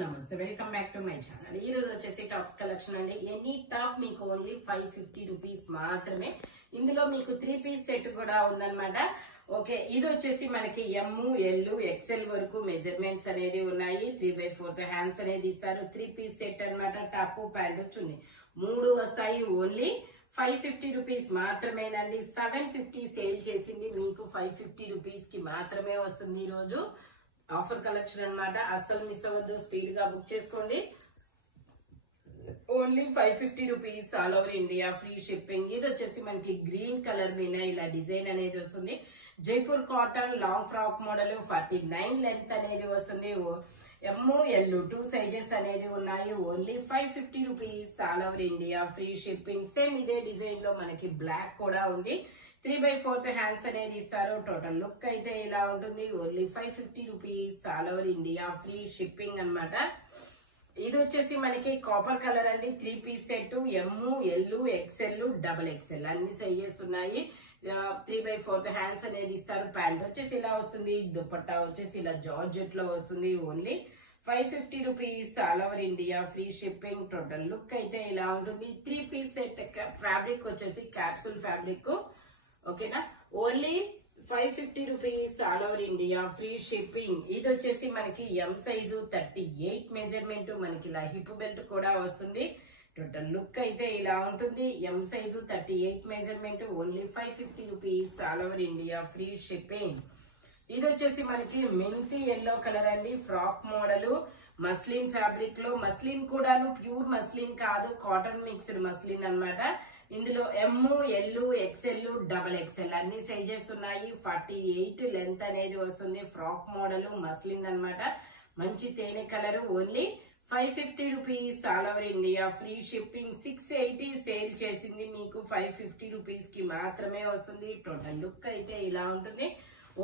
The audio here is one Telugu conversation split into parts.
నమస్తే welcome back to my channel. ఈ రోజు వచ్చేసి టాప్స్ కలెక్షన్ అండి. ఎనీ టాప్ మీకు ఓన్లీ 550 రూపీస్ మాత్రమే. ఇందులో మీకు 3 పీస్ సెట్ కూడా ఉందన్నమాట. ఓకే, ఇది వచ్చేసి మనకి ఎమ్ ఎల్ ఎక్సెల్ వరకు మెజర్మెంట్స్ అనేది ఉన్నాయి. 3/4 హ్యాండ్స్ అనేది ఇస్తారు. 3 పీస్ సెట్ అన్నమాట. టాప్ ప్యాంట్ చున్నీ 3 వస్తాయి. ఓన్లీ 550 రూపీస్ మాత్రమేనండి. 750 సేల్ చేసింది మీకు 550 రూపీస్ కి మాత్రమే వస్తుంది. ఈ రోజు ఆఫర్ కలెక్షన్ అన్నమాట. అస్సలు మిస్ అవ్వద్దు, స్పీడ్ గా బుక్ చేసుకోండి. Only 550 rupees all over India, free shipping. ఇది వచ్చేసి మనకి గ్రీన్ కలర్ మీద ఇలా డిజైన్ అనేది వస్తుంది. Jaipur cotton long frock model 49 length అనేది వస్తుంది. ఎమ్ ఎల్ 2 సైజెస్ అనేది ఉన్నాయి. Only 550 rupees all over India, free shipping. Same ఇదే డిజైన్ లో మనకి బ్లాక్ కూడా ఉంది. 3/4 హ్యాండ్స్ అనేది ఇస్తారు. టోటల్ లుక్ అయితే ఇలా ఉంటుంది. Only 550 rupees all over India, free shipping అన్నమాట. ఇది వచ్చేసి మనకి కాపర్ కలర్ అండి. 3 piece set M L XL double XL అన్ని సైజెస్ ఉన్నాయి. 3/4 హ్యాండ్స్ అనేది ఇస్తారు. ప్యాంట్ వచ్చేసి ఇలా వస్తుంది. దుపట్టా వచ్చేసి ఇలా జార్జెట్ లో వస్తుంది. Only 550 rupees all over India, free shipping. Total look అయితే ఇలా ఉంటుంది. 3 పీస్ సెట్ ఫ్యాబ్రిక్ వచ్చేసి క్యాప్సూల్ ఫ్యాబ్రిక్. ఓకేనా, only 550 rupees all over India, free shipping. ఇది వచ్చేసి మనకి ఎం సైజు 38 మెజర్మెంట్. మనకి ఇలా హిప్ బెల్ట్ కూడా వస్తుంది. టోటల్ లుక్ అయితే ఇలా ఉంటుంది. M size 38 measurement. Only 550 rupees all over India, free shipping. ఇది వచ్చేసి మనకి మెంతి ఎల్లో కలర్ అండి. ఫ్రాక్ మోడల్ మస్లిన్ ఫ్యాబ్రిక్ లో. మస్లిన్ కూడాను ప్యూర్ మస్లిన్ కాదు, కాటన్ మిక్స్డ్ మస్లిన్ అన్నమాట. ఇందులో M L XL double XL అన్ని సైజెస్ ఉన్నాయి. 48 లెంత్ అనేది వస్తుంది. ఫ్రాక్ మోడల్ మస్లిన్ అన్నమాట. మంచి తేనె colour. Only 550 rupees all over India, free shipping. 680 sale చేసింది మీకు 550 రూపీస్ కి మాత్రమే వస్తుంది. టోటల్ లుక్ అయితే ఇలా ఉంటుంది.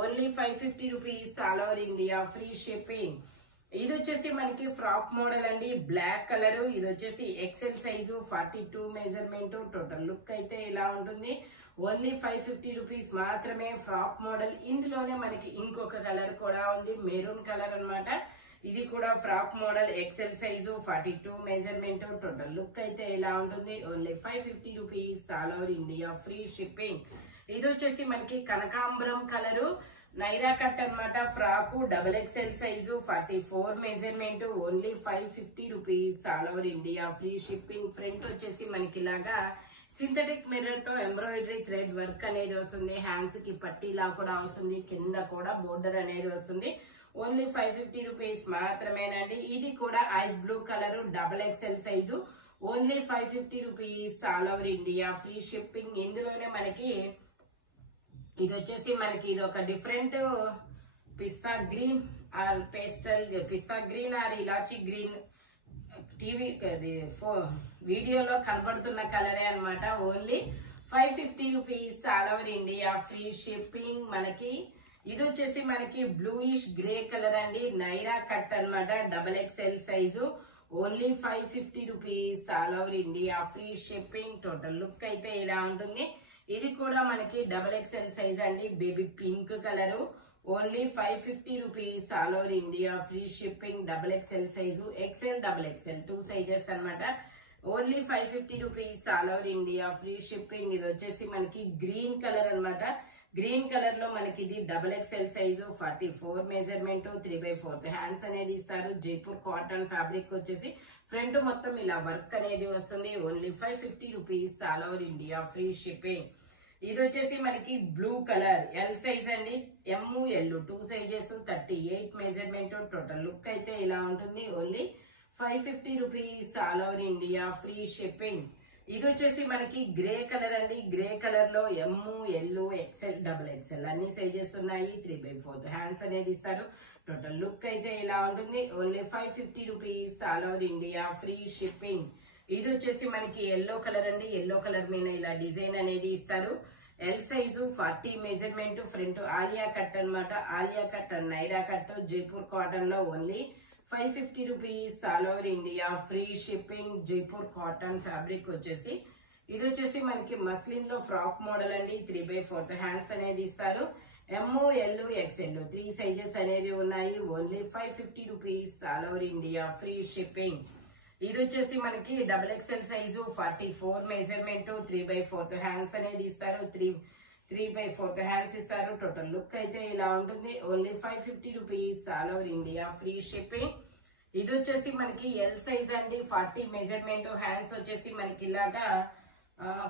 Only 550 rupees all over India, free shipping. ఇది వచ్చేసి మనకి ఫ్రాక్ మోడల్ అండి. Black colour. ఇది వచ్చేసి XL size 42 measurement. Total look అయితే ఇలా ఉంటుంది. ఓన్లీ 550 రూపీస్ మాత్రమే. Frock model. ఇందులోనే మనకి ఇంకొక కలర్ కూడా ఉంది, మెరూన్ కలర్ అన్నమాట. ఇది కూడా frock model XL size 42 measurement. Total look అయితే ఇలా ఉంటుంది. Only 550 rupees all over India, free shipping. ఇది వచ్చేసి మనకి కనకాంబరం కలరు నైరా కట్ అన్నమాట. Frock double XL size 44 measurement. Only 550 rupees all over India, free shipping. Front వచ్చేసి మనకి ఇలాగా సింథటిక్ మిర్రర్ తో ఎంబ్రాయిడరీ థ్రెడ్ వర్క్ అనేది వస్తుంది. హ్యాండ్స్ కి పట్టీలా కూడా వస్తుంది. కింద కూడా బోర్డర్ అనేది వస్తుంది. ఓన్లీ 550 రూపీస్ మాత్రమేనండి. ఇది కూడా ice blue colour double XL size. Only 550 rupees all over India, free shipping. ఇందులోనే మనకి ఇది వచ్చేసి మనకి ఇది ఒక different pista green or pastel pista green or elaichi green TV వీడియోలో కనబడుతున్న కలరే అన్నమాట. Only 550 rupees all over India, free shipping. మనకి ఇది వచ్చేసి మనకి బ్లూయిష్ గ్రే కలర్ అండి. నైరా కట్ అన్నమాట. Double XL size. Only 550 rupees all over India, free shipping. Total look అయితే ఇలా ఉంటుంది. ఇది కూడా మనకి డబల్ ఎక్స్ఎల్ సైజ్ అండి. Baby pink colour. Only 550 rupees all over India, free shipping. Double XL size, XL double XL 2 sizes అన్నమాట. Only 550 rupees all over India, free shipping. ఇది వచ్చేసి మనకి గ్రీన్ కలర్ అన్నమాట. గ్రీన్ కలర్ లో మనకి ఇది double XL size 44 measurement. 3/4 hands అనేది ఇస్తారు. జైపూర్ కాటన్ ఫ్యాబ్రిక్ వచ్చేసి ఫ్రంట్ మొత్తం ఇలా వర్క్ అనేది వస్తుంది. Only 550 rupees all over India, free shipping. ఇది వచ్చేసి మనకి బ్లూ కలర్ ఎల్ సైజ్ అండి. M L 2 sizes 38 measurement. Total look అయితే ఇలా ఉంటుంది. Only 550 rupees all over India, free shipping. ఇది వచ్చేసి మనకి గ్రే కలర్ అండి. గ్రే కలర్ లో M L XL double XL అన్ని సైజెస్ ఉన్నాయి. 3/4 హ్యాండ్స్ అనేది ఇస్తారు. టోటల్ లుక్ అయితే ఇలా ఉంటుంది. Only 550 rupees all over India, free shipping. ఇది వచ్చేసి మనకి ఎల్లో కలర్ అండి. ఎల్లో కలర్ మీద ఇలా డిజైన్ అనేది ఇస్తారు. L size 40 measurement. Front Alia cut అన్నమాట. Alia cut and Naira cut. Jaipur cotton లో only 550 rupees all over India, free shipping. Jaipur cotton fabric వచ్చేసి ఇది వచ్చేసి మనకి మస్లిన్ లో ఫ్రాక్ మోడల్ అండి. 3/4 హ్యాండ్స్ అనేది ఇస్తారు. ML XL 3 సైజెస్ అనేది ఉన్నాయి. Only 550 rupees. All over India free shipping. ఇది వచ్చేసి మనకి XXL సైజు 44 మెజర్మెంట్ 3/4 హ్యాండ్స్ అనేది ఇస్తారు. 3/4 హ్యాండ్స్ ఇస్తారు. టోటల్ లుక్ అయితే ఇలా ఉంటుంది. Only 550 rupees. All over India free shipping. ఇది వచ్చేసి మనకి ఎల్ సైజ్ అండి. 40 మెజర్మెంట్ హ్యాండ్స్ వచ్చేసి మనకి ఇలాగా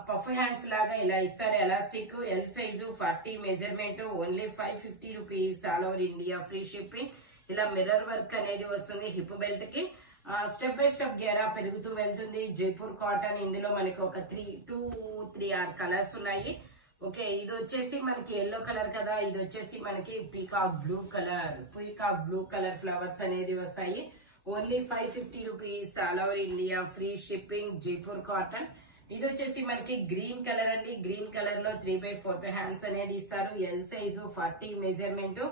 పఫ్ హ్యాండ్స్ లాగా ఇలా ఇస్తారు. Elastic L size 40 measurement only 550 rupees. All over India free shipping. ఇలా మిర్రర్ వర్క్ అనేది వస్తుంది హిప్ బెల్ట్ కి. స్టెప్ బై స్టెప్ గేరా పెరుగుతూ వెళ్తుంది. జైపూర్ కాటన్. ఇందులో మనకి ఒక 3 ఆర్ కలర్స్ ఉన్నాయి. ఓకే, ఇది వచ్చేసి మనకి ఎల్లో కలర్ కదా. ఇది వచ్చేసి మనకి పీకాక్ బ్లూ కలర్ ఫ్లవర్స్ అనేది వస్తాయి. Only 550 rupees. All over India free shipping. Jaipur cotton. ఇది వచ్చేసి మనకి గ్రీన్ కలర్ అండి. గ్రీన్ కలర్ లో 3/4 హ్యాండ్స్ అనేది ఇస్తారు. L size 40 measurement.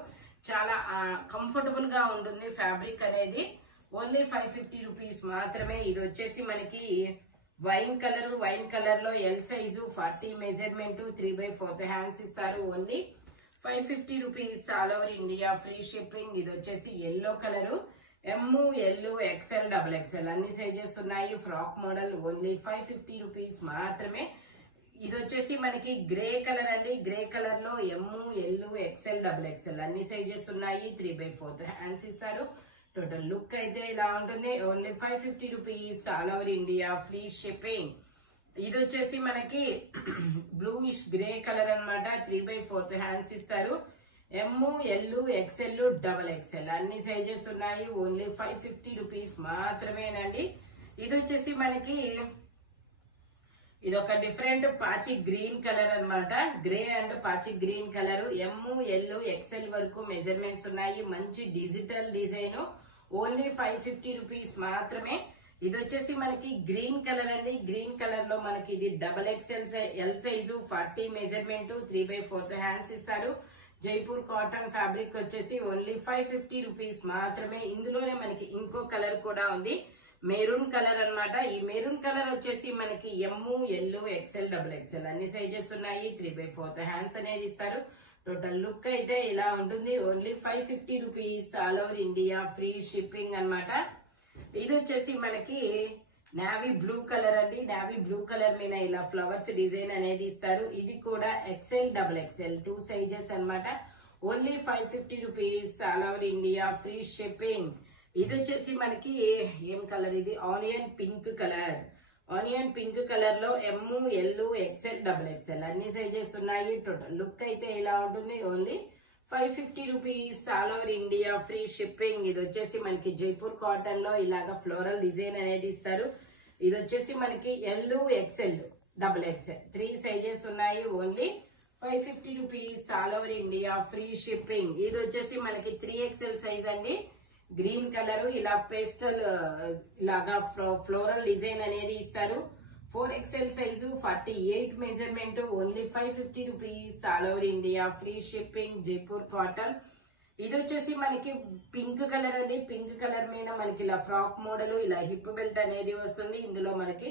చాలా కంఫర్టబుల్ గా ఉంటుంది ఫ్యాబ్రిక్ అనేది. ఓన్లీ 550 రూపీస్ మాత్రమే. ఇది వచ్చేసి మనకి వైన్ కలర్ లో ఎల్ సైజు 40 మెజర్మెంట్ 3/4 హ్యాండ్స్ ఇస్తారు. Only 550 rupees. All over India free shipping. ఇది వచ్చేసి yellow colour. ML XL XXL అన్ని సైజెస్ ఉన్నాయి. Frock model. ఓన్లీ 550 రూపీస్ మాత్రమే. ఇది వచ్చేసి మనకి గ్రే కలర్ అండి. గ్రే కలర్ లో ML XL XXL అన్ని సైజెస్ ఉన్నాయి. 3/4 హ్యాండ్స్ ఇస్తారు. టోటల్ లుక్ అయితే ఇలా ఉంటుంది. Only 550 rupees. All over India free shipping. ఇది వచ్చేసి మనకి బ్లూయిష్ గ్రే కలర్ అన్నమాట. 3/4 హ్యాండ్స్ ఇస్తారు. ML XL XXL అన్ని సైజెస్ ఉన్నాయి. ఓన్లీ 550 రూపీస్ మాత్రమేనండి. ఇది వచ్చేసి మనకి ఇది ఒక డిఫరెంట్ పాచి గ్రీన్ కలర్ అన్నమాట. గ్రే అండ్ పాచి గ్రీన్ కలర్. ML XL వరకు మెజర్మెంట్స్ ఉన్నాయి. మంచి డిజిటల్ డిజైన్. ఓన్లీ 550 రూపీస్ మాత్రమే. ఇది వచ్చేసి మనకి గ్రీన్ కలర్ అండి. గ్రీన్ కలర్ లో మనకి ఇది XXL L size 40 measurement 3/4 hands ఇస్తారు. జైపూర్ కాటన్ ఫ్యాబ్రిక్ వచ్చేసి ఓన్లీ 550 రూపీస్ మాత్రమే. ఇందులోనే మనకి ఇంకో కలర్ కూడా ఉంది. మెరూన్ కలర్ అన్నమాట. ఈ మెరూన్ కలర్ వచ్చేసి మనకి ML XL XXL అన్ని సైజెస్ ఉన్నాయి. 3/4 హ్యాండ్స్ అనేది ఇస్తారు. టోటల్ లుక్ అయితే ఇలా ఉంటుంది. Only 550 rupees. All over India free shipping అన్నమాట. ఇది వచ్చేసి మనకి నావీ బ్లూ కలర్ అండి. నావీ బ్లూ కలర్ మీద ఇలా ఫ్లవర్స్ డిజైన్ అనేది ఇస్తారు. ఇది కూడా XL XXL 2 సైజెస్ అన్నమాట. Only 550 rupees. All over India free shipping. ఇది వచ్చేసి మనకి ఏం కలర్ ఇది? Onion pink colour. Onion pink colour లో ML XL XXL అన్ని సైజెస్ ఉన్నాయి. టోటల్ లుక్ అయితే ఇలా ఉంటుంది. Only 550 rupees. All over India free shipping. ఇది వచ్చేసి మనకి జైపూర్ కాటన్ లో ఇలాగా ఫ్లోరల్ డిజైన్ అనేది ఇస్తారు. ఇది వచ్చేసి మనకి L XL XXL 3 సైజెస్ ఉన్నాయి. Only 550 rupees. All over India free shipping. ఇది వచ్చేసి మనకి 3XL సైజ్ అండి. గ్రీన్ కలర్ ఇలా పేస్టల్ ఇలాగా ఫ్లోరల్ డిజైన్ అనేది ఇస్తారు. 4XL size 48 measurement. Only 550 rupees. All over India free shipping. Jaipur cotton. ఇది వచ్చేసి మనకి పింక్ కలర్ అండి. పింక్ కలర్ మీద మనకి ఇలా ఫ్రాక్ మోడల్ ఇలా హిప్ బెల్ట్ అనేది వస్తుంది. ఇందులో మనకి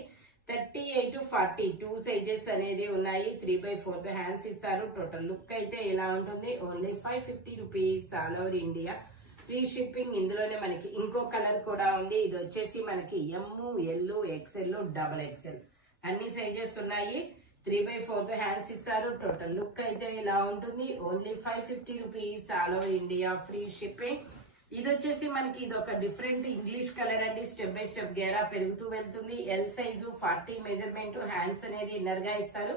38 to 40 2 సైజెస్ అనేది ఉన్నాయి. 3/4 హ్యాండ్స్ ఇస్తారు. టోటల్ లుక్ అయితే ఇలా ఉంటుంది. Only 550 rupees. All over India free shipping. ఇందులోనే మనకి ఇంకో కలర్ కూడా ఉంది. ఇది వచ్చేసి మనకి ML XL XXL అన్ని సైజెస్ ఉన్నాయి. 3/4 హ్యాండ్స్ ఇస్తారు. టోటల్ లుక్ అయితే ఇలా ఉంటుంది. Only 550 rupees. All over India free shipping. ఇది వచ్చేసి మనకి ఇది ఒక డిఫరెంట్ ఇంగ్లీష్ కలర్ అండి. స్టెప్ బై స్టెప్ గేరా పెరుగుతూ వెళ్తుంది. ఎల్ సైజు 40 మెజర్మెంట్ హ్యాండ్స్ అనేది ఇన్నర్ గా ఇస్తారు.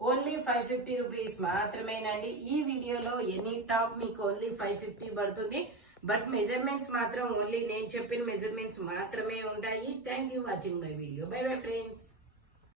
ఓన్లీ 550 రూపీస్ మాత్రమేనండి. ఈ వీడియోలో ఎనీ టాప్ మీకు ఓన్లీ 550 పడుతుంది. బట్ మెజర్మెంట్స్ మాత్రం ఓన్లీ నేను చెప్పిన మెజర్మెంట్స్ మాత్రమే ఉంటాయి. Thank you watching my video. By bye friends.